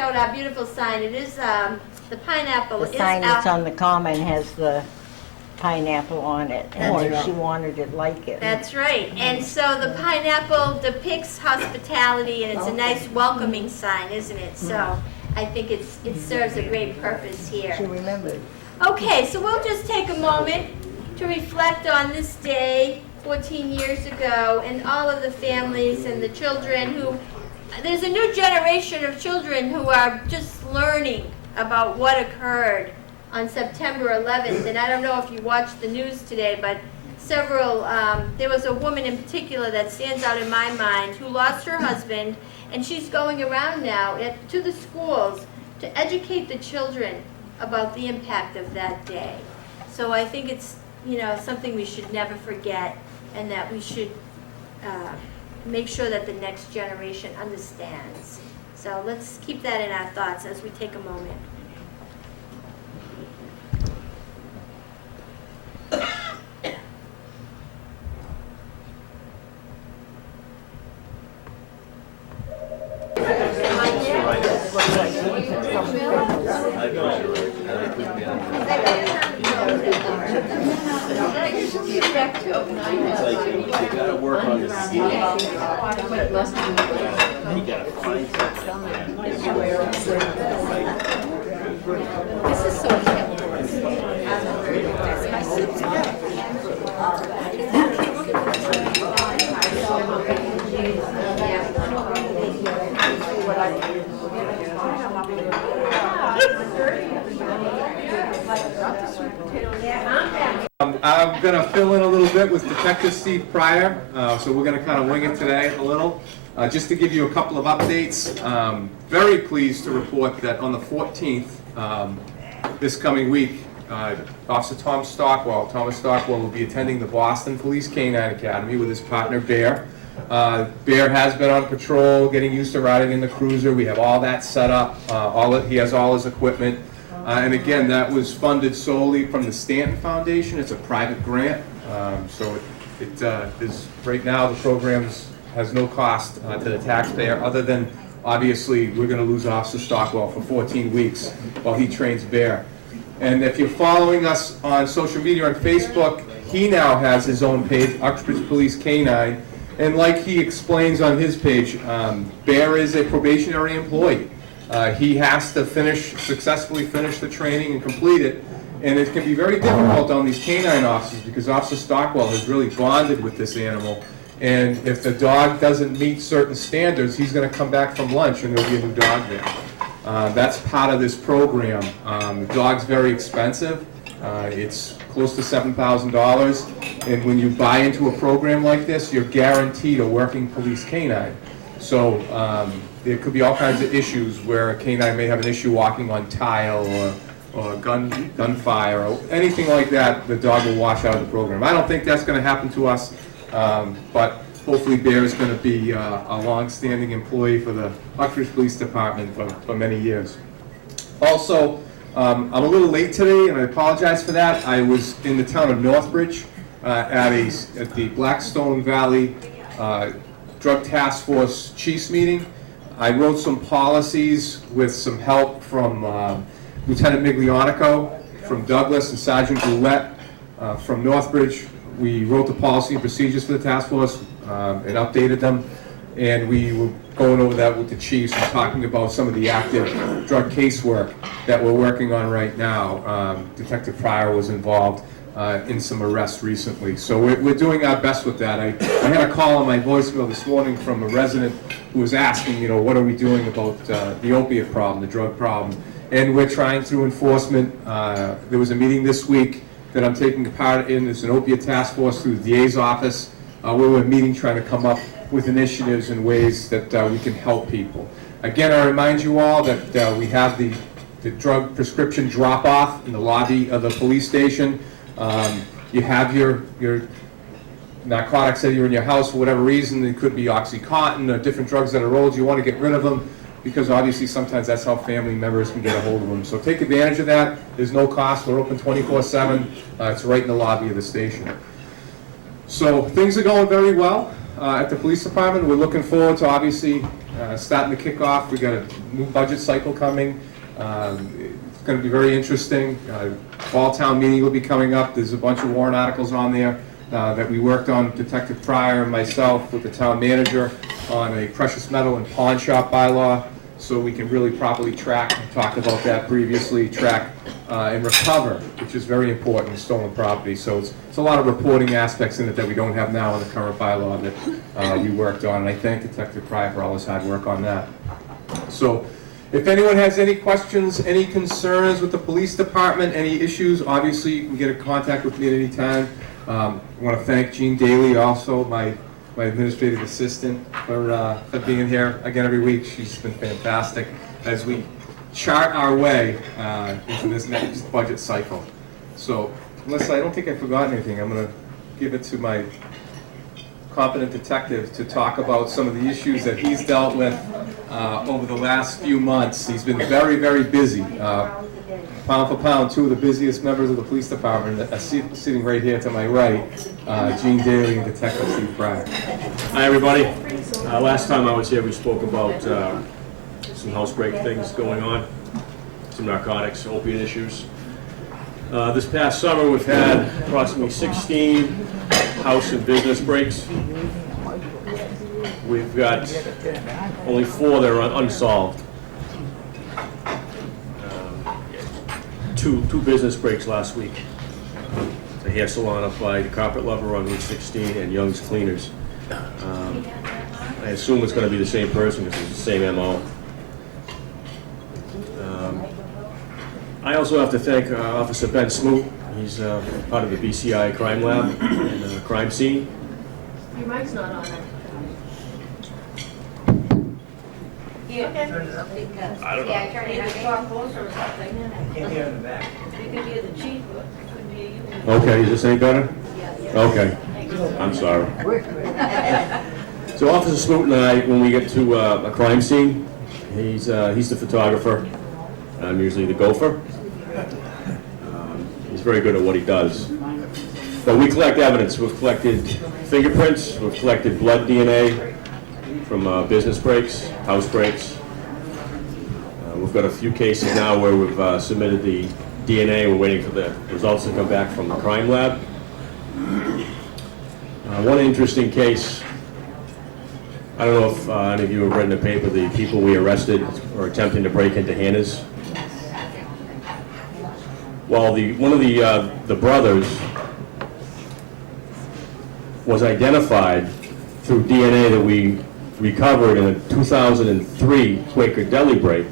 out our beautiful sign. It is the pineapple. The sign that's on the common has the pineapple on it, and she wanted it like it. That's right. And so the pineapple depicts hospitality, and it's a nice welcoming sign, isn't it? So I think it serves a great purpose here. She remembered. Okay, so we'll just take a moment to reflect on this day 14 years ago and all of the families and the children who, there's a new generation of children who are just learning about what occurred on September 11th. And I don't know if you watched the news today, but there was a woman in particular that stands out in my mind who lost her husband, and she's going around now to the schools to educate the children about the impact of that day. So I think it's, something we should never forget, and that we should make sure that the next generation understands. So let's keep that in our thoughts as we take a moment. It's like you gotta work on the skill. You gotta find This is so I'm going to fill in a little bit with Detective Steve Pryor, so we're going to kind of wing it today a little. Just to give you a couple of updates, very pleased to report that on the 14th, this coming week, Officer Thomas Stockwell will be attending the Boston Police Canine Academy with his partner Bear. Bear has been on patrol, getting used to riding in the cruiser. We have all that set up. He has all his equipment. And again, that was funded solely from the Stanton Foundation. It's a private grant. So it is, right now the program has no cost to the taxpayer, other than obviously we're going to lose Officer Stockwell for 14 weeks while he trains Bear. And if you're following us on social media, on Facebook, he now has his own page, Uxbridge Police Canine. And like he explains on his page, Bear is a probationary employee. He has to successfully finish the training and complete it. And it can be very difficult on these canine officers because Officer Stockwell has really bonded with this animal. And if the dog doesn't meet certain standards, he's going to come back from lunch and there'll be a new dog there. That's part of this program. The dog's very expensive. It's close to $7,000. And when you buy into a program like this, you're guaranteed a working police canine. So there could be all kinds of issues where a canine may have an issue walking on tile or gunfire or anything like that. The dog will wash out of the program. I don't think that's going to happen to us, but hopefully Bear is going to be a long-standing employee for the Uxbridge Police Department for many years. Also, I'm a little late today, and I apologize for that. I was in the town of Northbridge at the Blackstone Valley Drug Task Force Chiefs meeting. I wrote some policies with some help from Lieutenant Miglianico from Douglas and Sergeant Goulette from Northbridge. We wrote the policy and procedures for the task force and updated them, and we were going over that with the chiefs and talking about some of the active drug casework that we're working on right now. Detective Pryor was involved in some arrests recently. So we're doing our best with that. I had a call on my voicemail this morning from a resident who was asking, what are we doing about the opiate problem, the drug problem? And we're trying through enforcement. There was a meeting this week that I'm taking part in. There's an opiate task force through the DA's office where we're meeting trying to come up with initiatives and ways that we can help people. Again, I remind you all that we have the drug prescription drop-off in the lobby of the police station. You have your narcotics that you're in your house for whatever reason. It could be OxyContin or different drugs that are old. You want to get rid of them because obviously sometimes that's how family members can get a hold of them. So take advantage of that. There's no cost. We're open 24/7. It's right in the lobby of the station. So things are going very well. at the police department. We're looking forward to obviously starting to kick off. We got a new budget cycle coming. It's going to be very interesting. Fall town meeting will be coming up. There's a bunch of warrant articles on there that we worked on, Detective Pryor and myself with the town manager, on a precious metal and pawn shop bylaw, so we can really properly track, and talked about that previously, track and recover, which is very important, stolen property. So it's a lot of reporting aspects in it that we don't have now in the current bylaw that we worked on, and I thank Detective Pryor for all his hard work on that. So if anyone has any questions, any concerns with the police department, any issues, obviously you can get in contact with me at any time. I want to thank Jean Daly, also my administrative assistant, for being here again every week. She's been fantastic as we chart our way into this next budget cycle. So, Melissa, I don't think I forgot anything. I'm going to give it to my competent detective to talk about some of the issues that he's dealt with over the last few months. He's been very, very busy. Pound for pound, two of the busiest members of the police department are sitting right here to my right, Gene Daly and Detective Steve Pryor. Hi, everybody. Last time I was here, we spoke about some housebreak things going on, some narcotics, opiate issues. This past summer, we've had approximately 16 house and business breaks. We've got only 4 that are unsolved. Two business breaks last week. The hair salon up by the Carpet Lover on Route 16 and Young's Cleaners. I assume it's going to be the same person because it's the same MO. I also have to thank Officer Ben Smoot. He's part of the BCI crime lab and crime scene. Your mic's not on. Yeah. I don't know. Yeah, turn it on. Talk closer or something. I can't hear in the back. We could hear the chief, but we couldn't hear you. Okay, is this any better? Yeah. Okay, I'm sorry. So Officer Smoot and I, when we get to a crime scene, he's the photographer. I'm usually the gopher. He's very good at what he does. But we collect evidence. We've collected fingerprints, we've collected blood DNA from business breaks, house breaks. We've got a few cases now where we've submitted the DNA. We're waiting for the results to come back from the crime lab. One interesting case, I don't know if any of you have read in the paper, the people we arrested or attempting to break into Hannah's. Well, one of the brothers was identified through DNA that we recovered in a 2003 Quaker Deli break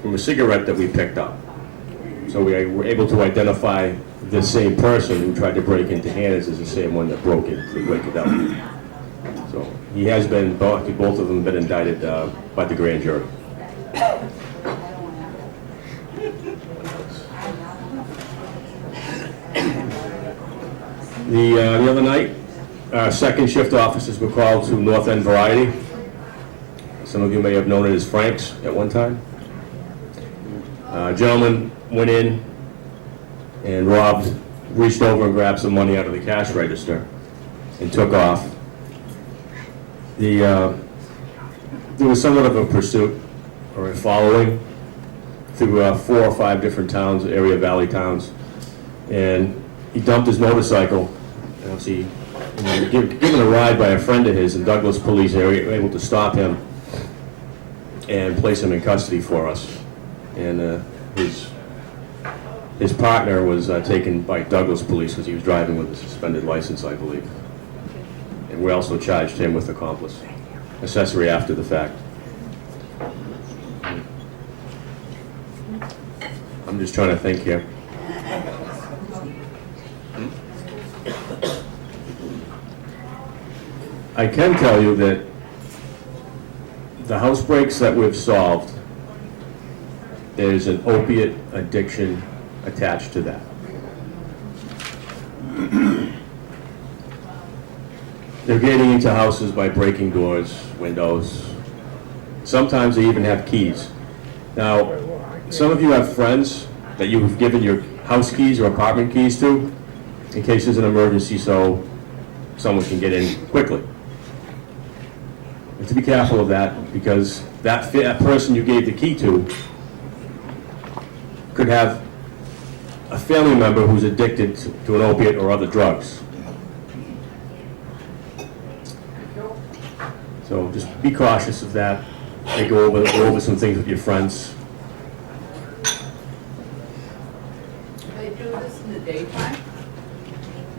from a cigarette that we picked up. So we were able to identify the same person who tried to break into Hannah's as the same one that broke into Quaker Deli. So he has been, both of them have been indicted by the grand jury. The other night, our second shift officers were called to North End Variety. Some of you may have known it as Frank's at one time. A gentleman went in and reached over and grabbed some money out of the cash register and took off. There was somewhat of a pursuit or a following through 4 or 5 different towns, area valley towns, and he dumped his motorcycle. Given a ride by a friend of his, and Douglas police were able to stop him and place him in custody for us. And his partner was taken by Douglas police because he was driving with a suspended license, I believe. And we also charged him with accomplice, accessory after the fact. I'm just trying to think here. I can tell you that the house breaks that we've solved, there's an opiate addiction attached to that. They're getting into houses by breaking doors, windows. Sometimes they even have keys. Now, some of you have friends that you've given your house keys or apartment keys to in case there's an emergency, so someone can get in quickly. And to be careful of that, because that person you gave the key to could have a family member who's addicted to an opiate or other drugs. So just be cautious of that. And go over some things with your friends. They do this in the daytime?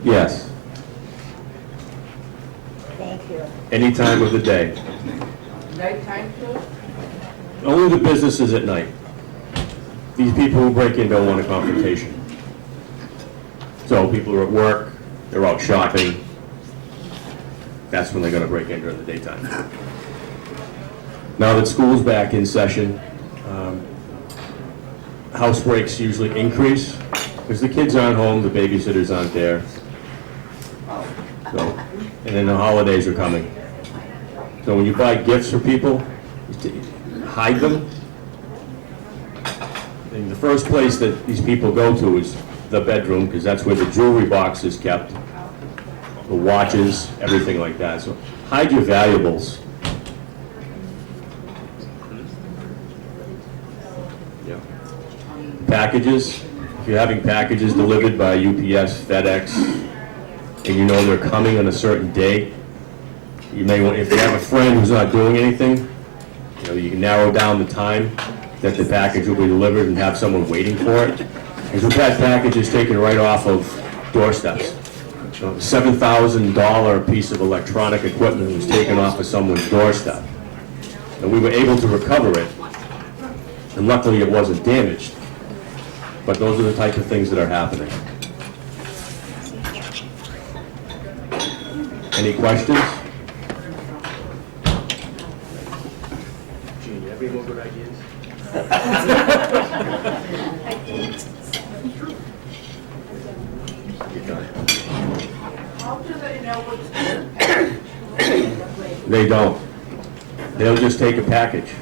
Yes, Thank you. any time of the day. Nighttime too? Only the businesses at night. These people who break in don't want a confrontation. So people are at work, they're out shopping. That's when they're gonna break in during the daytime. Now that school's back in session, house breaks usually increase because the kids aren't home, the babysitters aren't there. So, and then the holidays are coming. So when you buy gifts for people, hide them. And the first place that these people go to is the bedroom, because that's where the jewelry box is kept, the watches, everything like that. So hide your valuables. Yeah. Packages, if you're having packages delivered by UPS, FedEx, and you know they're coming on a certain day, you may want, if you have a friend who's not doing anything, you know, you can narrow down the time that the package will be delivered and have someone waiting for it. Because we've had packages taken right off of doorsteps. So a $7,000 piece of electronic equipment was taken off of someone's doorstep. And we were able to recover it, and luckily it wasn't damaged. But those are the type of things that are happening. Any questions? Gene, you have any more good ideas? You're done. How do they know what's in it? They don't. They'll just take a package.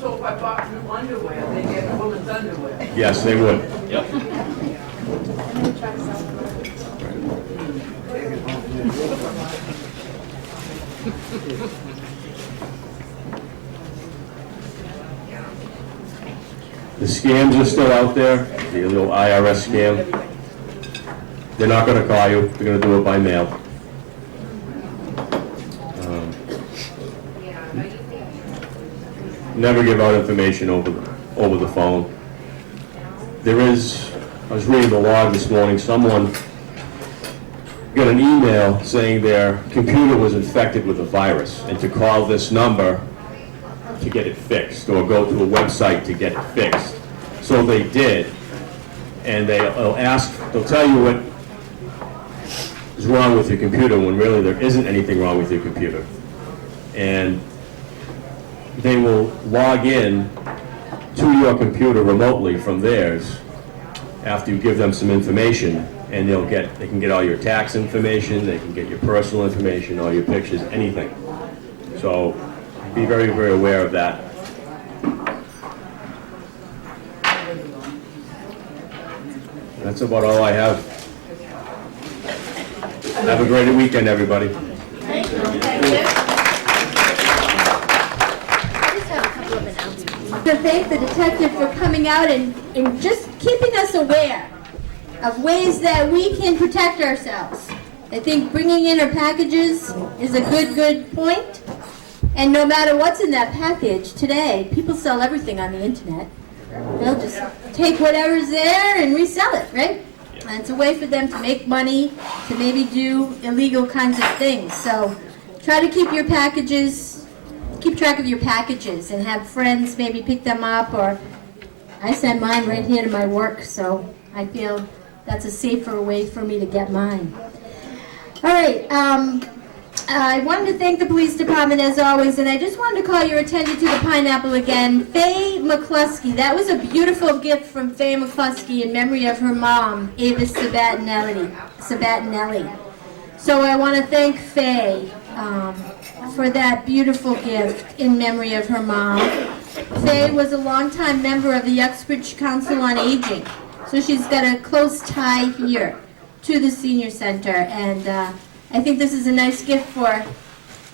So if I bought new underwear, they get a woman's underwear? Yes, they would. Yep. The scams are still out there, the little IRS scam. They're not gonna call you, they're gonna do it by mail. Never give out information over the phone. There is, I was reading the log this morning, someone got an email saying their computer was infected with a virus and to call this number to get it fixed or go to a website to get it fixed. So they did, and they'll tell you what is wrong with your computer when really there isn't anything wrong with your computer. And they will log in to your computer remotely from theirs after you give them some information, and they can get all your tax information, they can get your personal information, all your pictures, anything. So be very, very aware of that. That's about all I have. Have a great weekend, everybody. Thank you. Thank you. I just have a couple of announcements. To thank the detective for coming out and just keeping us aware of ways that we can protect ourselves. I think bringing in our packages is a good point. And no matter what's in that package today, people sell everything on the internet. They'll just take whatever's there and resell it, right? And it's a way for them to make money, to maybe do illegal kinds of things. So try to keep your packages, keep track of your packages and have friends maybe pick them up, or I send mine right here to my work, so I feel that's a safer way for me to get mine. All right, I wanted to thank the police department as always, and I just wanted to call your attention to the pineapple again. Faye McCluskey, that was a beautiful gift from Faye McCluskey in memory of her mom, Ava Sabatinelli. So I want to thank Faye for that beautiful gift in memory of her mom. Faye was a longtime member of the Uxbridge Council on Aging, so she's got a close tie here to the Senior Center, and I think this is a nice gift for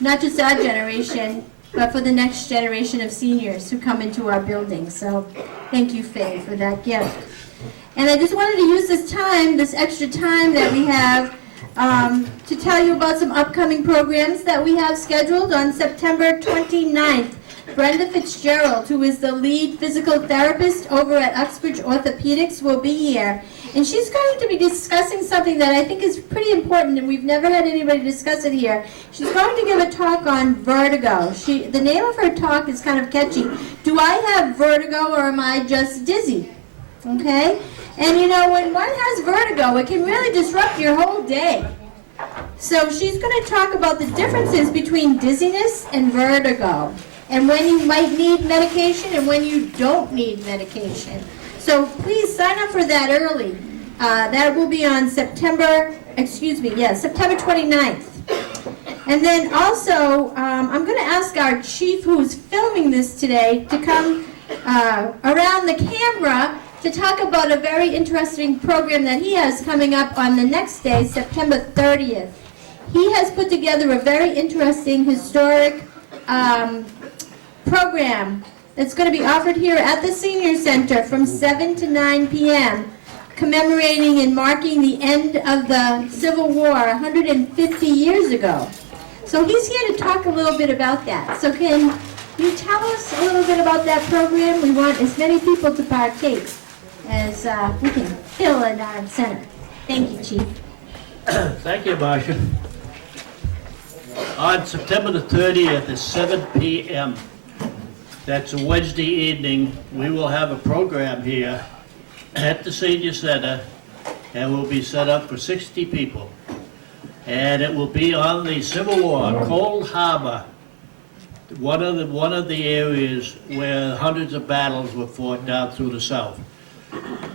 not just our generation, but for the next generation of seniors who come into our building. So thank you, Faye, for that gift. And I just wanted to use this time, this extra time that we have, to tell you about some upcoming programs that we have scheduled on September 29th. Brenda Fitzgerald, who is the lead physical therapist over at Uxbridge Orthopedics, will be here. And she's going to be discussing something that I think is pretty important, and we've never had anybody discuss it here. She's going to give a talk on vertigo. The name of her talk is kind of catchy. Do I have vertigo or am I just dizzy? Okay? And you know, when one has vertigo, it can really disrupt your whole day. So she's going to talk about the differences between dizziness and vertigo, and when you might need medication and when you don't need medication. So please sign up for that early. That will be on September 29th. And then also, I'm going to ask our chief who's filming this today to come around the camera to talk about a very interesting program that he has coming up on the next day, September 30th. He has put together a very interesting historic program that's going to be offered here at the Senior Center from 7 to 9 p.m., commemorating and marking the end of the Civil War 150 years ago. So he's here to talk a little bit about that. So can you tell us a little bit about that program? We want as many people to partake as we can fill in our center. Thank you, Chief. Thank you, Marcia. On September the 30th at 7 p.m., that's a Wednesday evening, we will have a program here at the Senior Center, and will be set up for 60 people. And it will be on the Civil War, Cold Harbor, one of the areas where hundreds of battles were fought down through the South.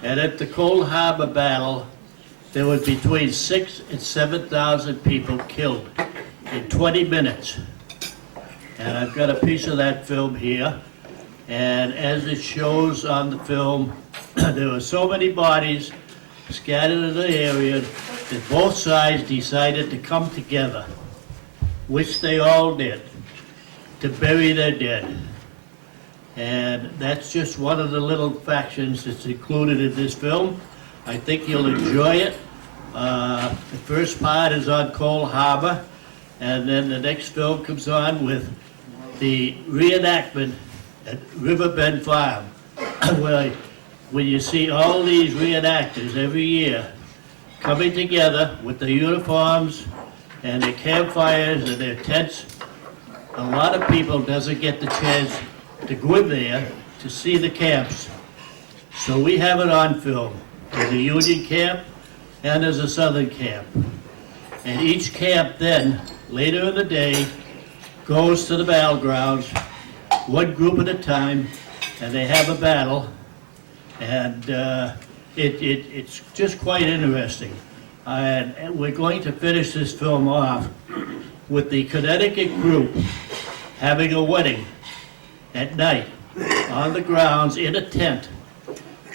And at the Cold Harbor battle, there were between 6,000 and 7,000 people killed in 20 minutes. And I've got a piece of that film here. And as it shows on the film, there were so many bodies scattered in the area that both sides decided to come together, which they all did, to bury their dead. And that's just one of the little factions that's included in this film. I think you'll enjoy it. The first part is on Cold Harbor, and then the next film comes on with the reenactment at Riverbend Farm, where when you see all these reenactors every year coming together with their uniforms and their campfires and their tents, a lot of people doesn't get the chance to go in there to see the camps. So we have it on film. There's a Union camp and there's a Southern camp. And each camp then, later in the day, goes to the battlegrounds, one group at a time, and they have a battle. And it's just quite interesting. And we're going to finish this film off with the Connecticut group having a wedding at night on the grounds in a tent,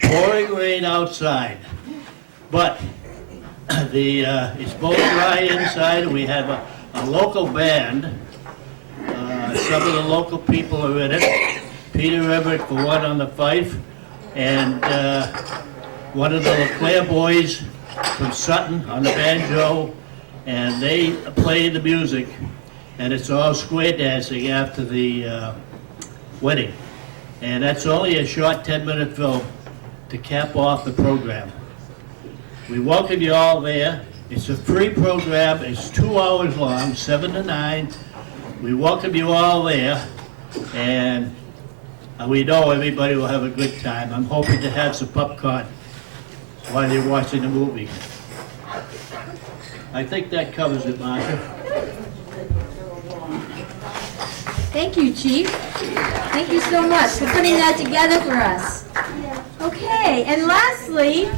pouring rain outside. But it's both dry inside, and we have a local band. Some of the local people are in it. Peter Everett for one on the fife, and one of the LeClaire boys from Sutton on the banjo, and they play the music, and it's all square dancing after the wedding. And that's only a short 10-minute film to cap off the program. We welcome you all there. It's a free program. It's 2 hours long, 7 to 9. We welcome you all there, and we know everybody will have a good time. I'm hoping to have some popcorn while you're watching the movie. I think that covers it, Marcia. Thank you, Chief. Thank you so much for putting that together for us. Okay, and lastly,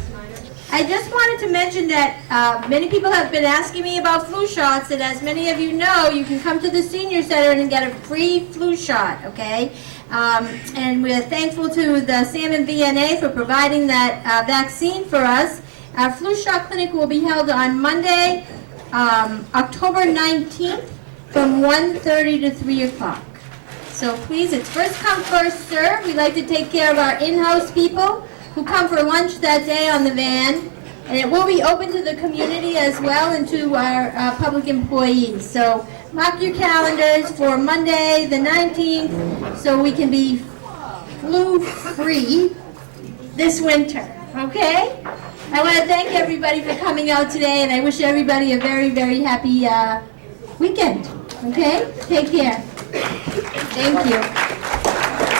I just wanted to mention that many people have been asking me about flu shots, and as many of you know, you can come to the Senior Center and get a free flu shot, okay? And we're thankful to the Salmon VNA for providing that vaccine for us. Our flu shot clinic will be held on Monday, October 19th from 1:30 to 3 o'clock. So please, it's first come, first serve. We like to take care of our in-house people who come for lunch that day on the van. And it will be open to the community as well and to our public employees. So mark your calendars for Monday, the 19th, so we can be flu-free this winter, okay? I want to thank everybody for coming out today, and I wish everybody a very, very happy weekend, okay? Take care. Thank you.